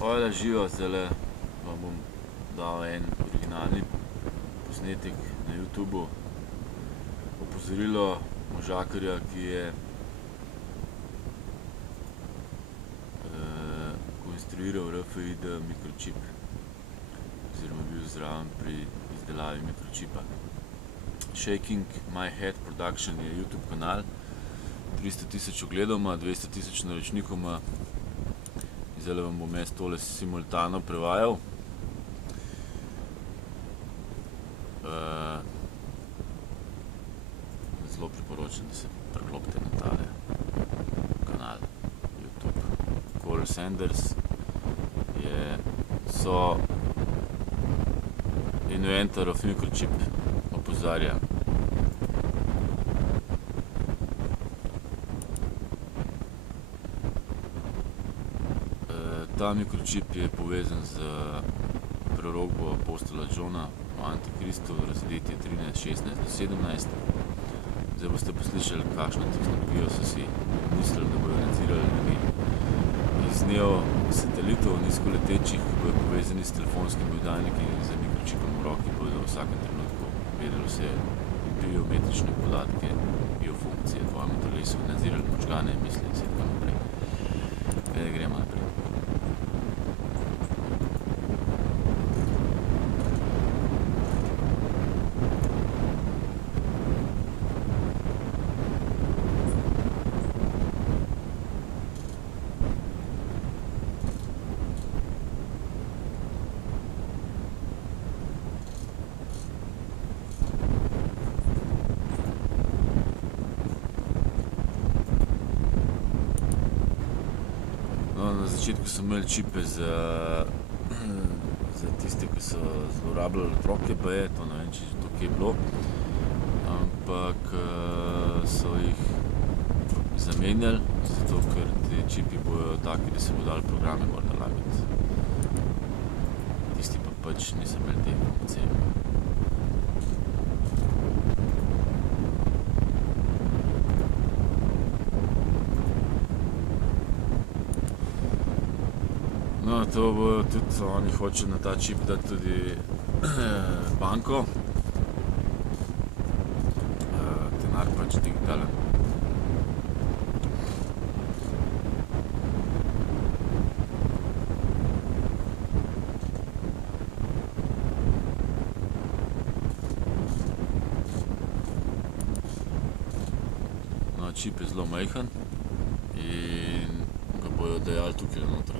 Hvala, živo, zdajle vam bom dal en originalni posnetek na YouTubu. Opozorilo možakarja, ki je konstruiral RFID mikročip oziroma bil zraven pri izdelavi mikročipa. Shaking My Head Production je YouTube kanal, 300 000 ogledov ima, 200 000 naročnikov ima. Zdajle vam bom jaz tole simultano prevajal. Zelo priporočam, da se priklopite na tale kanal YouTube. Cole Sanders so inventor of microchip, opozarja. Ta mikročip je povezan z prerokbo apostola Johna o Antikristu, razdelitvi 13:16-17. Zdaj boste poslišali, kakšno tehnologijo so si mislili, da bojo nadzirali ljudi. Iz satelitov nizkoletečih bojo povezani s telefonskimi oddajniki in z mikročipom v roki bojo v vsakem trenutku vedeli vse biometrične podatke, biofunkcije, tvojemu telesu, nadzirali možgane, misli in vse tako naprej. Gremo naprej. Na začetku so imeli čipe za tiste, ki so zlorabljali otroke, to ne vem, če to kje je bilo, ampak so jih zamenjali, zato ker te čipi bojo taki, da se bo dali programe gor nalagati. Tisti pa pač niso imeli te funkcije. No, to bojo tudi, oni hočejo na ta čip dati tudi banko. Denar pač digitalen. No, čip je zelo majhen in ga bojo dajali tukaj noter.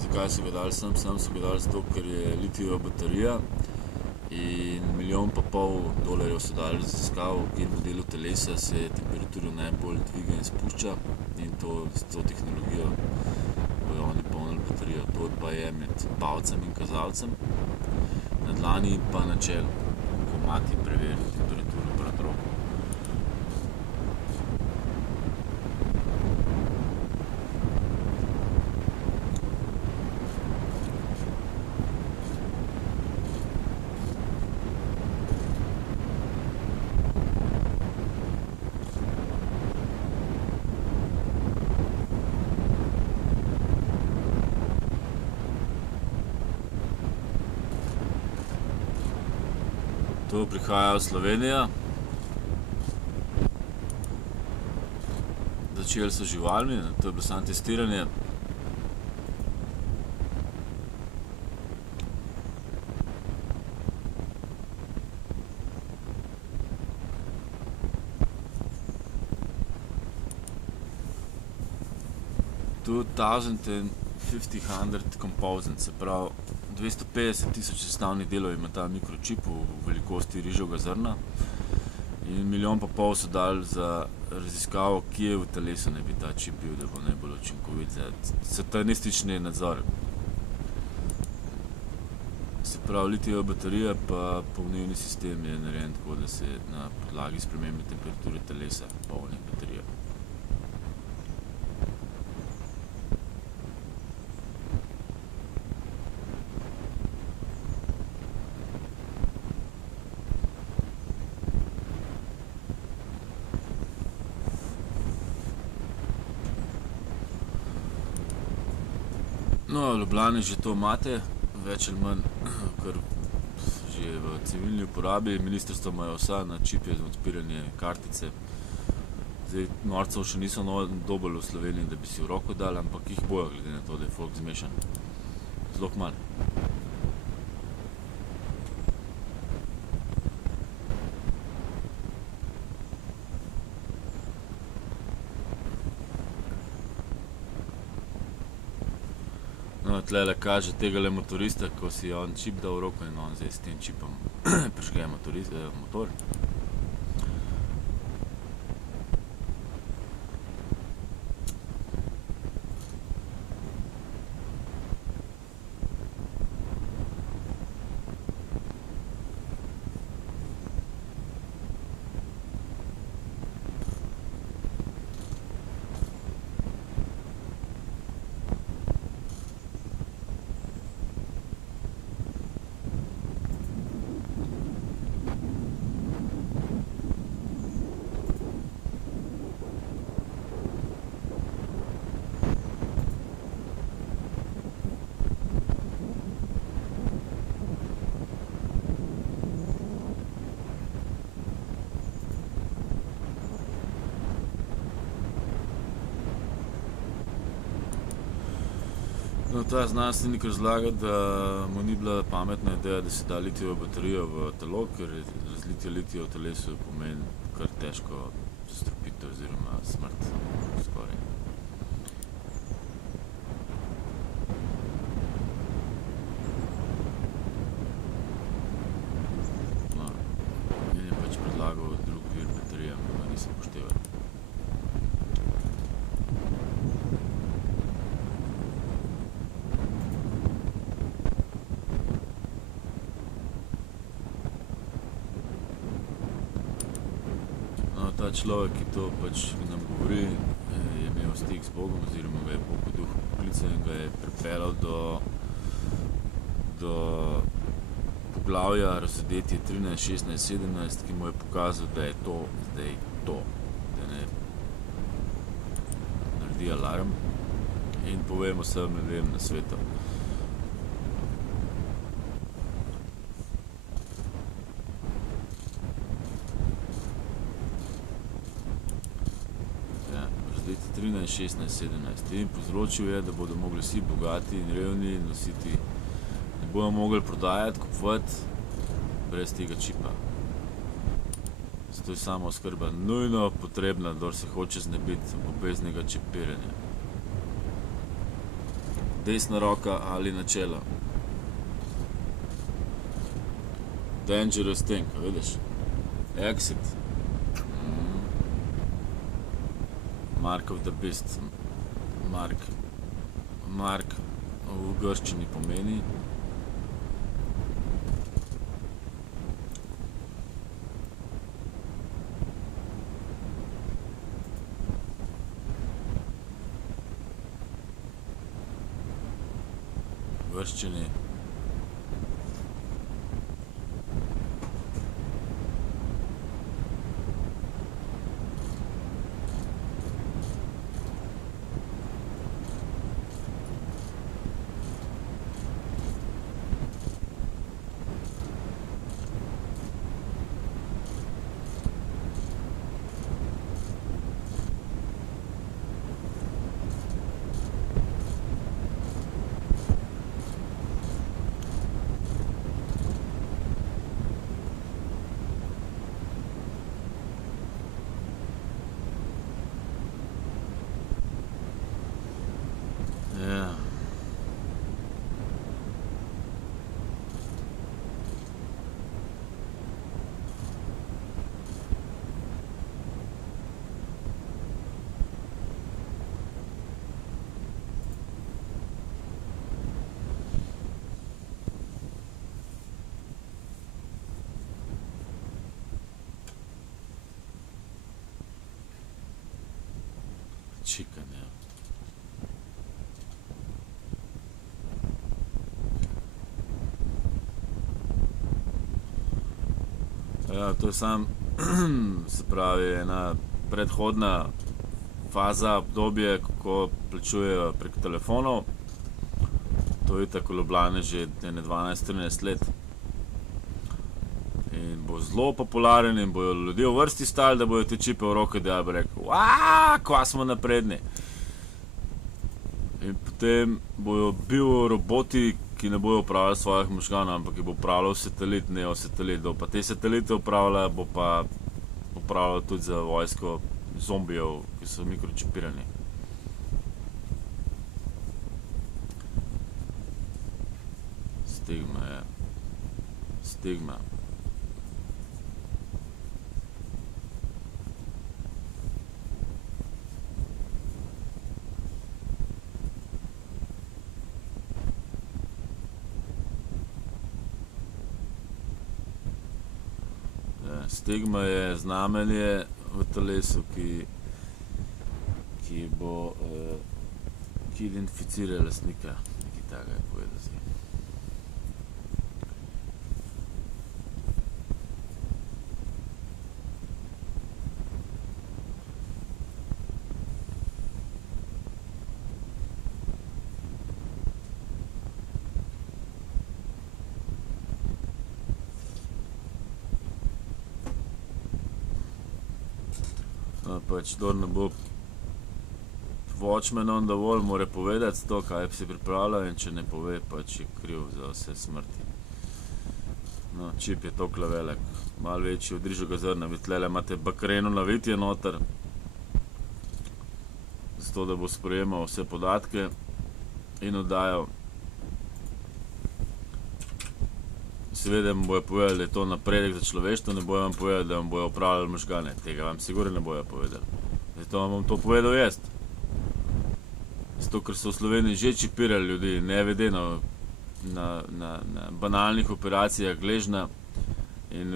Zakaj so ga dali sem? Sem so ga dali zato, ker je litijeva baterija in $1,5 so dali raziskav, v katerem delu telesa se temperatura najbolj dviga in spušča, in s to tehnologijo bojo oni polnili baterijo. To pa je med palcem in kazalcem, na dlani pa na čelu, ko mati preveri temperaturo pri otroku. To prihaja v Slovenijo. Začeli so živalmi, to je bilo samo testiranje. Tu 1,050 components, se pravi 250 000 sestavnih delov ima ta mikročip v velikosti riževega zrna in $1,500,000 so dali za raziskavo, kje v telesu naj bi ta čip bil, da bo najbolj učinkovit za satanistični nadzor. Se pravi, litijeva baterija pa polnilni sistem je narejen tako, da se na podlagi spremembe temperature telesa polni baterija. No, v Ljubljani že to imate, več ali manj, ker že v civilni uporabi. Ministrstva imajo vsa na čipje za odpiranje kartice. Zdaj, norcev še niso dobili v Sloveniji, da bi si v roko dali, ampak jih bojo, glede na to, da je folk zmešan. Zelo kmalu. No, tlele kaže tegale motorista, ko si je on čip dal v roko in on zdaj s tem čipom prižge motor. No, ta znanstvenik razlaga, da mu ni bila pametna ideja, da se da litijevo baterijo v telo, ker razlitje litija v telesu pomeni kar težko zastrupitev oziroma smrt skoraj. No, in je pač predlagal drug vir baterije, ampak ga nisem upošteval. Ta človek, ki to pač nam govori, je imel stik z Bogom oziroma ga je Bog v duhu poklical in ga je pripeljal do poglavja Razsodetje 13, 16, 17, ki mu je pokazal, da je to zdaj to, da ne naredi alarm in povemo vsem ljudem na svetu. Razsodetje 13, 16, 17 in povzročil je, da bodo mogli vsi bogati in revni nositi, ne bodo mogli prodajati, kupovati brez tega čipa. Zato je samooskrba nujno potrebna, kdor se hoče znebiti obveznega čipiranja. Desna roka ali na čelo. Dangerous thing, vidiš? Exit. Mark of the Beast. Mark v grščini pomeni v grščini chicken, ja. Ja, to je se pravi, ena predhodna faza, obdobje, ko plačujejo prek telefonov. To je tako Ljubljane že 12-13 let. In bo zelo popularen in bojo ljudje v vrsti stali, da bojo te čipe v roke, da bi rekel, kva smo napredni. In potem bojo bil roboti, ki ne bojo upravljali svojih možganov, ampak ki bo upravljal satelit, neosatelit. Pa te satelite upravlja, bo pa upravljal tudi za vojsko zombijev, ki so mikročipirani. Stigma je. Stigma. Stigma je znamenje v telesu, ki identificira lastnika, nekaj takega je povedal zdaj. Pač, kdor ne bo Watchman on the wall, mora povedati to, kaj si pripravlja, in če ne pove, pač je kriv za vse smrti. No, čip je toliko velik, malo večji od rižega zrna, vi tlele imate bakreno navitje noter, zato da bo sprejemal vse podatke in oddajal. Seveda vam bojo povedali, da je to napredek za človeštvo, ne bojo vam povedali, da vam bojo upravljali možgane. Tega vam sigurno ne bojo povedali. Zato vam bom to povedal jaz. Zato, ker so v Sloveniji že čipirali ljudi, nevedeno na banalnih operacijah gležnja in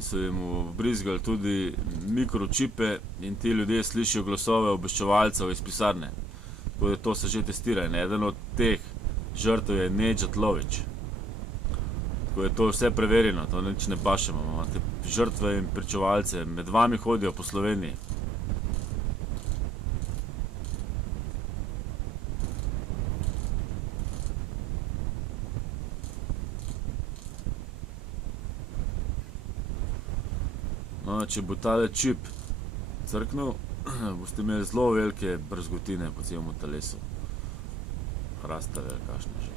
so jim vbrizgali tudi mikročipe in ti ljudje slišijo glasove obveščevalcev iz pisarne. Tako da to se že testira in eden od teh žrtev je Nedžad Lović. Tako je to vse preverjeno, to nič ne pašemo, imate žrtve in pričevalce, med vami hodijo po Sloveniji. No, če bo tale čip crknil, boste imeli zelo velike brzgotine po celem telesu. Hrasta velikašna že.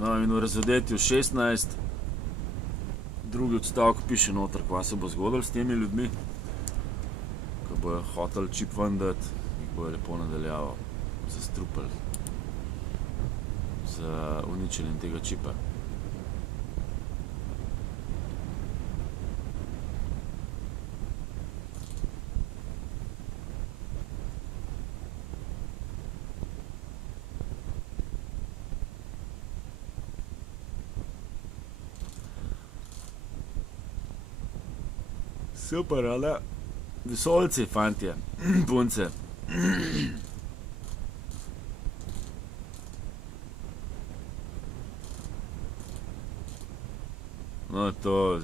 No, in v razodetju 16, drugi odstavek piše noter, kva se bo zgodilo s temi ljudmi, ko bojo hoteli čip ven dati, jih bojo lepo nadaljavo zastrupili z uničenjem tega čipa. Super, ali? Vesoljci, fantje, punce. No, to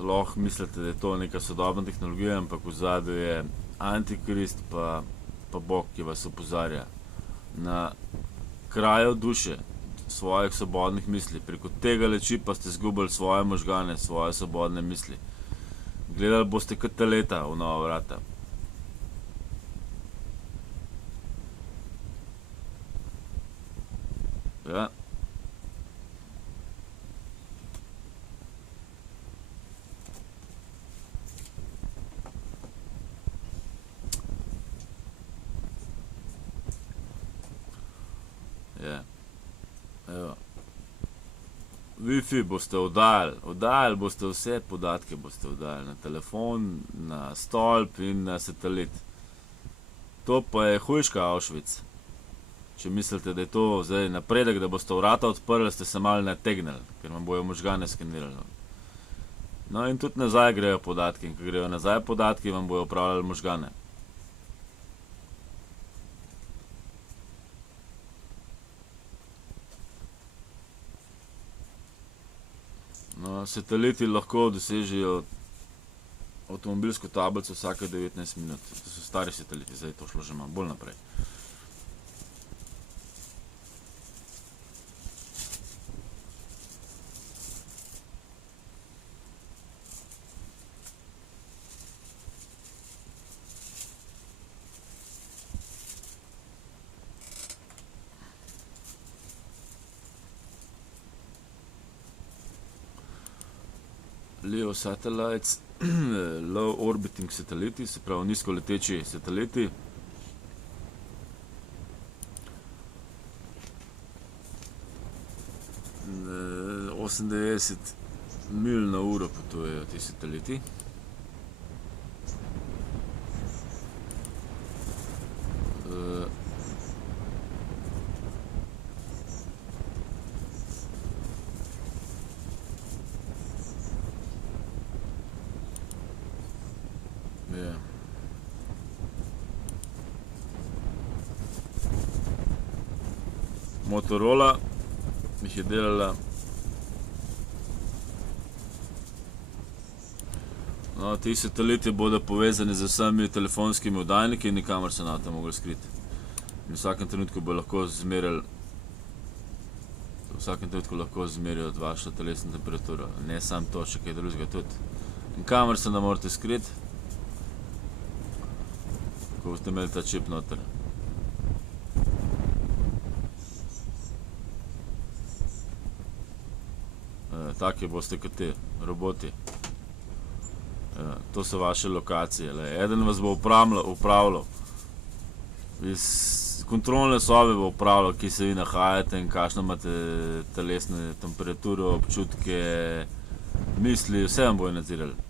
lahko mislite, da je to neka sodobna tehnologija, ampak v zadju je Antikrist pa Bog, ki vas opozarja na krajo duše svojih svobodnih misli. Preko tega čipa ste zgubili svoje možgane, svoje svobodne misli. Gledali boste kot teleta v nova vrata. Ja. Ja. Evo. Wi-Fi boste oddajali boste vse podatke, boste oddajali na telefon, na stolp in na satelit. To pa je hujška Auschwitz. Če mislite, da je to zdaj napredek, da boste vrata odprli, ste se malo nategnili, ker vam bojo možgane skenirali. No in tudi nazaj grejo podatki in ko grejo nazaj podatki, vam bojo upravljali možgane. No, sateliti lahko dosežejo avtomobilsko tablico vsake 19 minut. To so stari sateliti, zdaj je to šlo že malo bolj naprej. LEO satellites, low orbiting sateliti, se pravi nizko leteči sateliti. E, 98 milj na uro potujejo ti sateliti. Motorola jih je delala. No, ti sateliti bodo povezani z vsemi telefonskimi oddajniki in nikamor se ne bodo mogli skriti. In v vsakem trenutku bo lahko zmerjali, vašo telesno temperaturo. Ne samo to, še kaj drugega tudi. In kamor se ne morete skriti, ko boste imeli ta čip noter. Taki boste kot ti, roboti. To so vaše lokacije. Eden vas bo upravljal. Iz kontrolne sobe bo upravljal, kje se vi nahajate in kakšno imate telesne temperaturo, občutke, misli, vse vam bojo nadzirali.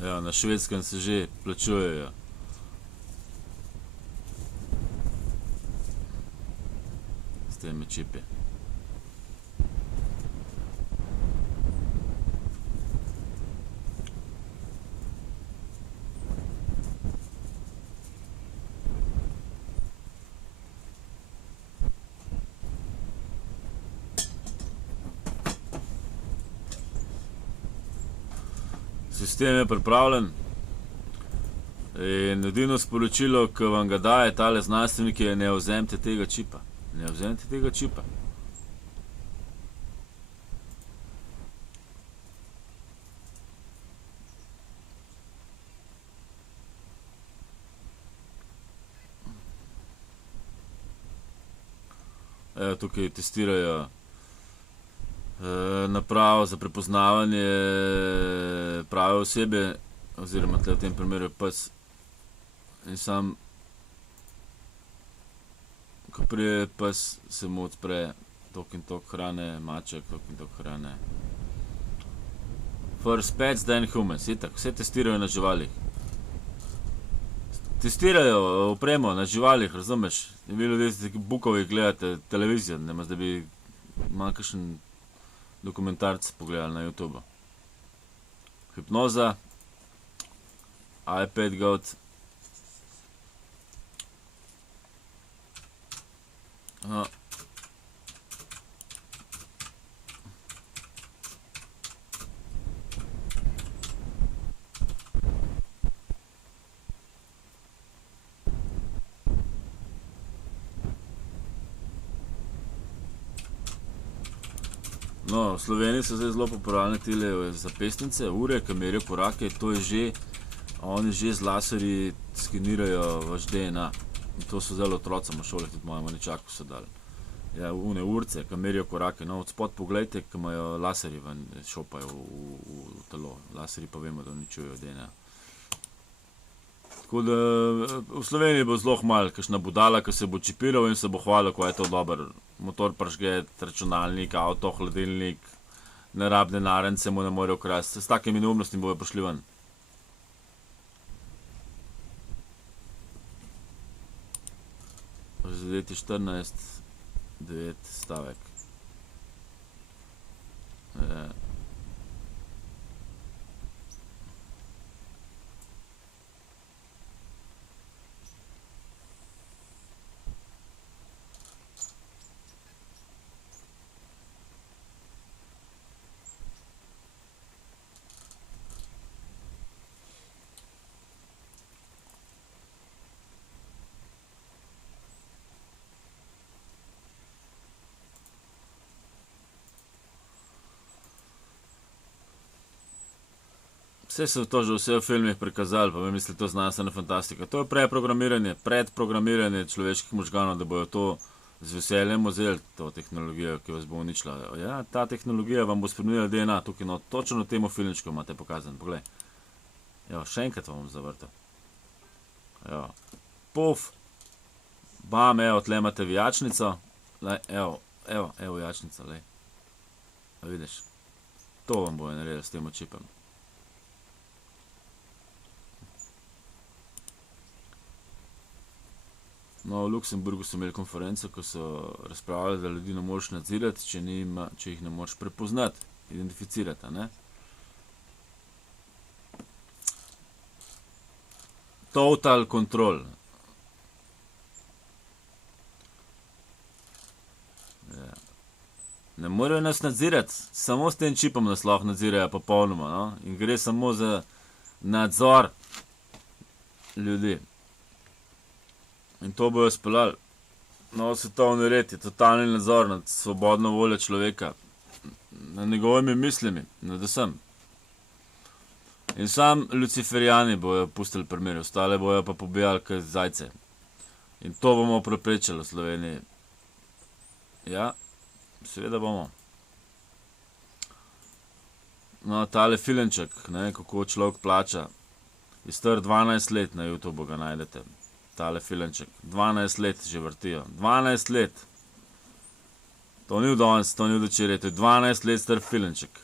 Ja, na Švedskem se že plačujejo. S temi čipi. Sistem je pripravljen in edino sporočilo, ki vam ga daje tale znanstvenik, je: ne vzemite tega čipa. Ne vzemite tega čipa. Evo, tukaj testirajo napravo za prepoznavanje prave osebe, oziroma tle v tem primeru je pes. In sam, ko pride pes, se mu odpre toliko in toliko hrane, maček, toliko in toliko hrane. First pets, then humans, itak, vse testirajo na živalih. Testirajo opremo na živalih, razumeš? In vi ljudje ste taki bukovi, gledate televizijo, nema, da bi malo kakšen dokumentarce pogledali na YouTubu. Hipnoza, iPad Goat. No. No, v Sloveniji so zdaj zelo popularne tile zapestnice, ure, ki merijo korake, to je že, oni že z laserji skenirajo vaš DNA. In to so zdaj otrocam v šolah, tudi mojemu nečaku so dali. Ja, une urce, ki merijo korake, no, od spod pogledajte, ki imajo laserji ven, šopajo v telo. Laserji pa vemo, da uničujejo DNA. Tako da v Sloveniji bo zelo malo kakšna budala, ki se bo čipiral in se bo hvalil, ko je to dober. Motor prižge, računalnik, avto, hladilnik, ne rabi denarnice, mu ne more ukrasti. S takimi neumnostmi bojo prišli ven. Razdeliti 14, 9 stavek. Vse so to že vse v filmih prikazali, pa vi mislite, to znanstvena fantastika. To je predprogramiranje človeških možganov, da bojo to z veseljem vzeli, to tehnologijo, ki vas bo uničila. Ja, ta tehnologija vam bo spremenila DNA, tukaj no, točno v tem filmčku imate pokazan, poglej. Evo, še enkrat vam bom zavrtel. Evo, puf, bam, evo, tle imate vijačnico, lej, evo vijačnica, lej. A vidiš, to vam bojo naredili s tem čipom. No, v Luksemburgu so imeli konferenco, ko so razpravljali, da ljudi ne moreš nadzirati, če jih ne moreš prepoznati, identificirati, ne? Total control. Ja. Ne morejo nas nadzirati, samo s tem čipom nas lahko nadzirajo popolnoma, no? In gre samo za nadzor ljudi. In to bojo speljali. No, svetovni red je totalni nadzor nad svobodno voljo človeka, nad njegovimi mislimi, nad vsem. In sam luciferjani bojo pustili primere, ostale bojo pa pobijali kot zajce. In to bomo preprečili v Sloveniji. Ja, seveda bomo. No, tale filenček, ne, kako človek plača, je star 12 let, na YouTubeu ga najdete. Tale filenček, 12 let že vrtijo, 12 let. To ni v danes, to ni v včeraj, to je 12 let star filenček.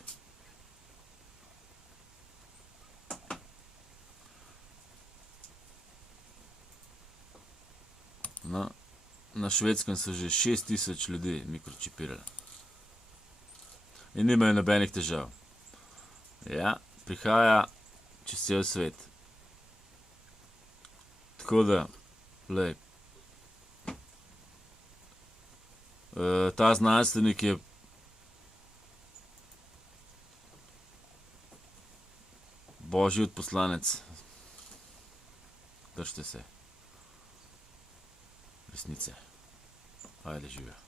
No, na Švedskem so že 6000 ljudi mikročipirali. In nimajo nobenih težav. Ja, prihaja čez cel svet. Tako da, lej, ta znanstvenik je božji odposlanec. Držite se resnice. Ajde, živijo.